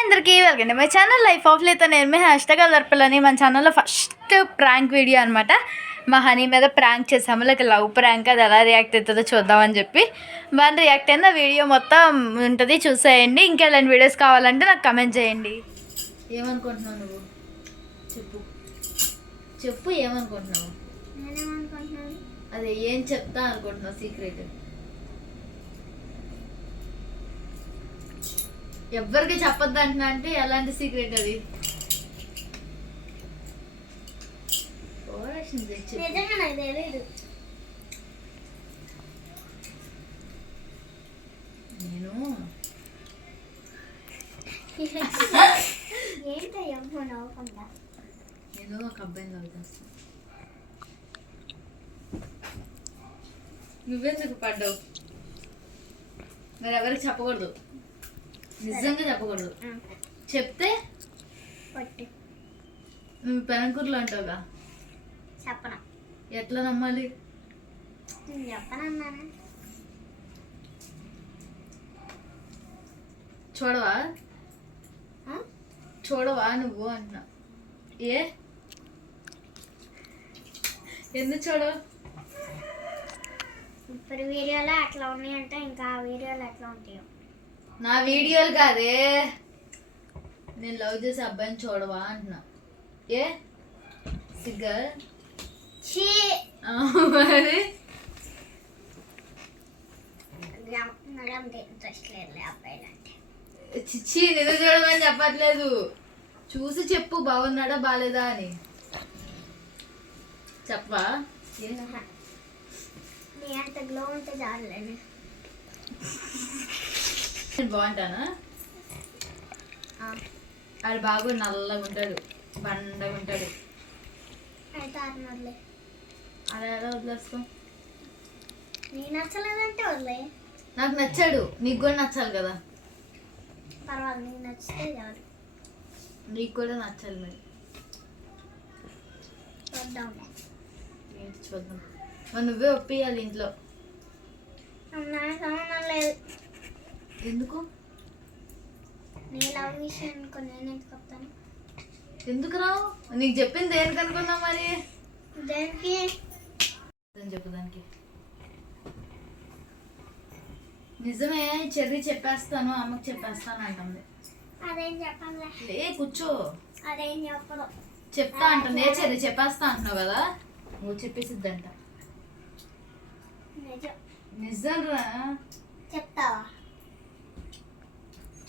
అందరికీ welcome to my channel life of లేత. నేను మీ హ్యాష్టాగ్ అదర్పలని మన ఛానల్లో ఫస్ట్ ప్రాంక్ వీడియో అనమాట. మా హనీ మీద ప్రాంక్ చేసాము, లైక్ లవ్ ప్రాంక్. అది ఎలా రియాక్ట్ అవుతుందో చూద్దామని చెప్పి వాళ్ళు రియాక్ట్ అయింది. ఆ వీడియో మొత్తం ఉంటుంది, చూసేయండి. ఇంకా ఇలాంటి వీడియోస్ కావాలంటే నాకు కమెంట్ చేయండి. ఏమనుకుంటున్నావు నువ్వు? చెప్పు చెప్పు, ఏమనుకుంటున్నావు? అదే ఏం చెప్తా అనుకుంటున్నావు సీక్రెట్? ఎవరికి చెప్పొద్దు అంటున్నా అంటే ఎలాంటి సీక్రెట్ అది? నేను ఒక అబ్బాయిని లవ్ చేస్తాను. నువ్వెందుకు పడ్డావు? మరి ఎవరికి చెప్పకూడదు, నిజంగా చెప్పకూడదు. చెప్తే నువ్వు పెనంకూరులో అంటావుగా, చెప్పనా? ఎట్లా నమ్మాలి? చెప్పనన్నా. చూడవా చూడవా నువ్వు అంటున్నా. ఎందుకు చూడవు? ఇప్పుడు వీడియోలో అట్లా ఉన్నాయంటే ఇంకా ఆ వీడియోలో ఎట్లా ఉంటాయో. నా వీడియోలు కాదే, నేను లవ్ చేసే అబ్బాయిని చూడవా అంటున్నా. సిగ్గా? మరి చిచ్చి, నిన్ను చూడమని చెప్పట్లేదు. చూసి చెప్పు బాగున్నాడా బాలేదా అని. చెప్పవా? అంత గ్లో ఉంటే చాలండి. బాగుంటానా? ఆడు బాగా నల్లగా ఉంటాడు, బండగా ఉంటాడు. అలా ఎలా వదిలేస్తాం? నీకు నచ్చలేదంటే వదిలే. నాకు నచ్చాడు, నీకు కూడా నచ్చాలి కదా. పర్వాలేదు, నీకు నచ్చితే చాలు. నీకు కూడా నచ్చాలి. మరి చూద్దాం. ఏంటి చూద్దాం? మరి నువ్వే ఒప్పియాలి ఇంట్లో. నాకు సంబంధం లేదు. ఎందుకు? నీ లవ్ విషయం అనుకో, నేను ఎందుకు చెప్తాను? ఎందుకు రావు? నీకు చెప్పింది దేనికి అనుకున్నావు? మరి దానికి చెప్పు. దానికి నిజమే, చెర్రీ చెప్పేస్తాను, అమ్మకి చెప్పేస్తాను అంటుంది. అదేం చెప్పాలి? లే కూర్చో. అదేం చెప్పదు. చెప్తా అంటుంది. చెర్రీ చెప్పేస్తా అంటున్నావు కదా, నువ్వు చెప్పేసిద్దంట. నిజం రా. చెప్తావా?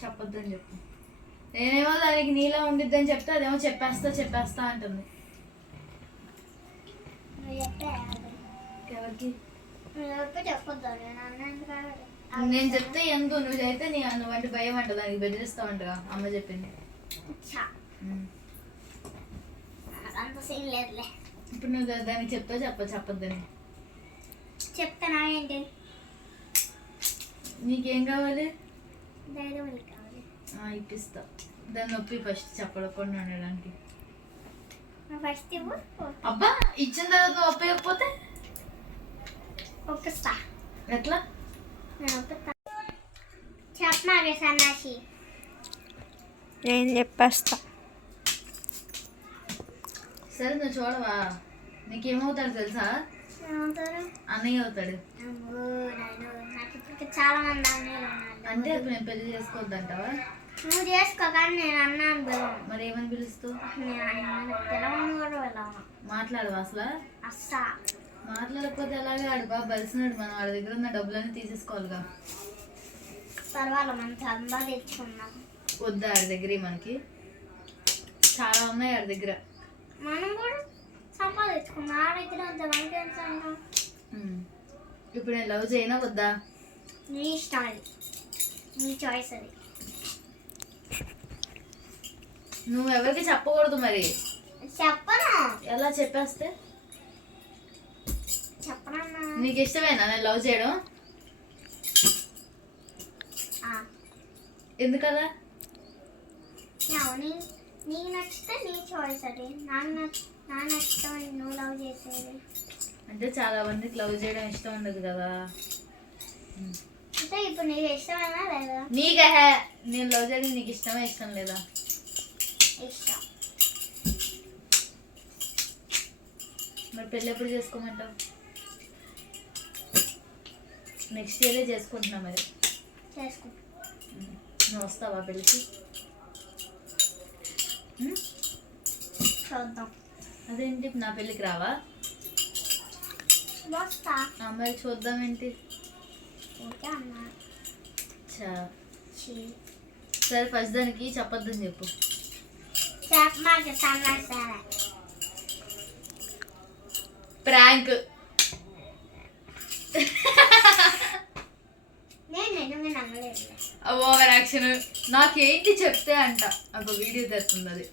చెప్పొద్దని చెప్పు. నేనేమో దానికి నీలా ఉండిద్దని చెప్తే అదేమో చెప్పేస్తా అంటుంది. ఎవరికి? నేను చెప్తే ఎందుకు? నువ్వు అయితే నువ్వంటే భయం అంట, దానికి బెదిరిస్తావంటగా అమ్మ చెప్పింది. ఇప్పుడు నువ్వు దానికి చెప్పొద్దని చెప్తానా? ఏంటి నీకేం కావాలి? కావాలి. ఇప్పిస్తా. దాన్ని నొప్పి ఫస్ట్ చెప్పకుండా ఉండడానికి. ఫస్ట్ ఇవ్వు. అబ్బా, ఇచ్చిన తర్వాత ఒప్పకపోతే ఒప్పిస్తా. ఎట్లా? చెప్పమాగే సన్నాసి. నేను చెప్పేస్తా. సరే, నువ్వు చూడవా? నీకేమవుతాడు తెలుసా? అన్నయ్య అవుతాడు. నాకు ఇప్పటికి చాలా మంది అన్నయ్యలు ఉన్నారు. అంటే ఇప్పుడు నేను పెళ్లి చేసుకోవద్దంటావా? నువ్వు చేసుకో, కానీ నేను అన్నాను పిలవను. మరి ఏమని పిలుస్తావు? పిలవను కూడా పిలవను. మాట్లాడవా అసలు? అస్సా మాట్లాడకపోతే ఎలాగే? ఆడు బాగా బలిసినాడు, మనం వాడి దగ్గర ఉన్న డబ్బులన్నీ తీసేసుకోవాలిగా. పర్వాలేదు, మనం సంపాదించుకున్నాం. వద్దా ఆడి దగ్గర? మనకి చాలా ఉన్నాయి ఆడి దగ్గర. మనం కూడా సంపాదించుకున్నాం. ఆ దగ్గర వద్దా? మనకి ఎంత? ఇప్పుడు నేను లవ్ చేయనా వద్దా? నీ ఇష్టం, అది నీ చాయిస్. అది నువ్వు ఎవరికి చెప్పకూడదు. మరి చెప్పను. ఎలా చెప్పేస్తే? చెప్పనన్నా. నీకు ఇష్టమేనా నేను లవ్ చేయడం? ఎందుకలా? నీకు నచ్చితే నీ చాయిస్. అది నాకు నచ్చితే నువ్వు లవ్ చేసేది. అంటే చాలా మందికి లవ్ చేయడం ఇష్టం ఉండదు కదా. అంటే ఇప్పుడు నీకు ఇష్టమేనా లేదా? నీకే నేను లవ్ చేయడం నీకు ఇష్టమే ఇష్టం లేదా? ఇష్టం. మరి పెళ్ళి ఎప్పుడు చేసుకోమంటావు? నెక్స్ట్ ఇయరే చేసుకుంటున్నా మరి. చేసుకుంటా. నువ్వు వస్తావా పెళ్ళికి? చూద్దాం. అదేంటి నా పెళ్ళికి రావా? వస్తా. మరి చూద్దాం ఏంటి? ఓకే అన్నా. సరే ఫస్ట్ దానికి చెప్పొద్దని చెప్పు. చెప్పమాక సరే. ప్రాంక్. నేను నిజంగా నమ్మలేదు. Over action. నాకేంటి చెప్తే అంట ఒక వీడియో తెస్తుంది అది.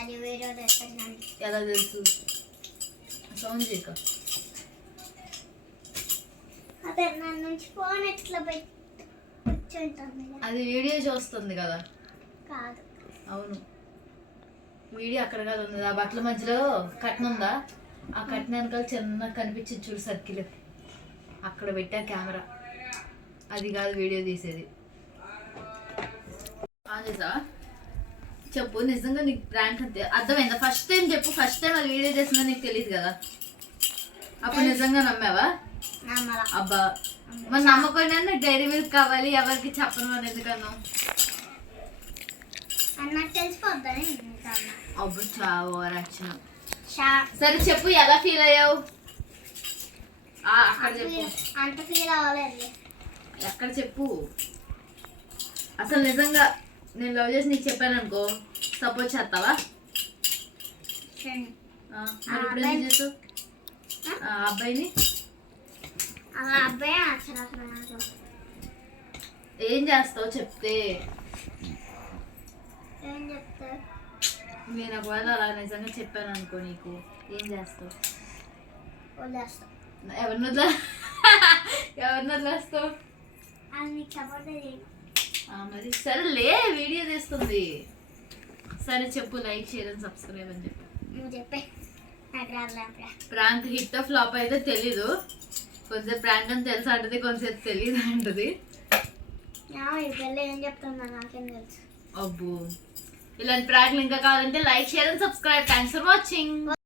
అది వీడియో తెస్తున్నాను. ఎలా తెలుసు? సౌండ్ చేయక. అదే నా నుంచి ఫోన్ ఎట్లా కూర్చుంటుంది. అది వీడియో చూస్తుంది కదా. కాదు. అవును వీడియో అక్కడ కదా ఉంది. ఆ బట్టల మధ్యలో కట్నం ఉందా? ఆ కట్నం వెనకాల చిన్న కనిపించింది చూడు సర్కిల్, అక్కడ పెట్టా కెమెరా. అది కాదు వీడియో తీసేది. చేసా చెప్పు, నిజంగా నీకు ప్రాంక్ అంతే అర్థమైందా? ఫస్ట్ టైం చెప్పు, ఫస్ట్ టైం అది వీడియో చేసిందో నీకు తెలియదు కదా, అప్పుడు నిజంగా నమ్మావా? అబ్బా మరి నమ్మకుండా నాకు డైరీ మిల్క్ కావాలి ఎవరికి చెప్పను అని ఎందుకన్నా? నాకు తెలిసిపోద్దని. అబ్బు చావు. సరే చెప్పు, ఎలా ఫీల్ అయ్యావు? అక్కడ చెప్పు. అంత ఫీల్ అవ్వలేదు. ఎక్కడ చెప్పు. అసలు నిజంగా నేను లవ్ చేసి నీకు చెప్పాను అనుకో, సపోర్ట్ చేస్తావా? మరి ఇప్పుడు ఏం చేస్తావు? ఆ అబ్బాయిని అలా అబ్బాయి అసలు నాకు ఏం చేస్తావు చెప్తే? ఏం చెప్తా? నేను ఒకవేళ అలా నిజంగా చెప్పాను అనుకో నీకు, ఏం చేస్తావు? వదిలేస్తా. ఎవరిని వదిలేస్తావు? అది నీకు సపోర్ట్ చేయను. మరి సరేలే, వీడియో తీస్తుంది. సరే చెప్పు, లైక్ షేర్ అండ్ సబ్స్క్రైబ్ అని చెప్పు. నువ్వు చెప్పే. నాకు రాదులే. ప్రాంక్ హిట్ ఫ్లాప్ అయితే తెలీదు. కొంచెం ప్రాంక్ అని తెలుసు అంటది, కొంచెం తెలియదు అంటది. ఈ పిల్ల ఏం చెప్తుందా నాకేం తెలుసు. అబ్బో, ఇలాంటి ప్రాంక్లు ఇంకా కావాలంటే like share and subscribe. Thanks for watching.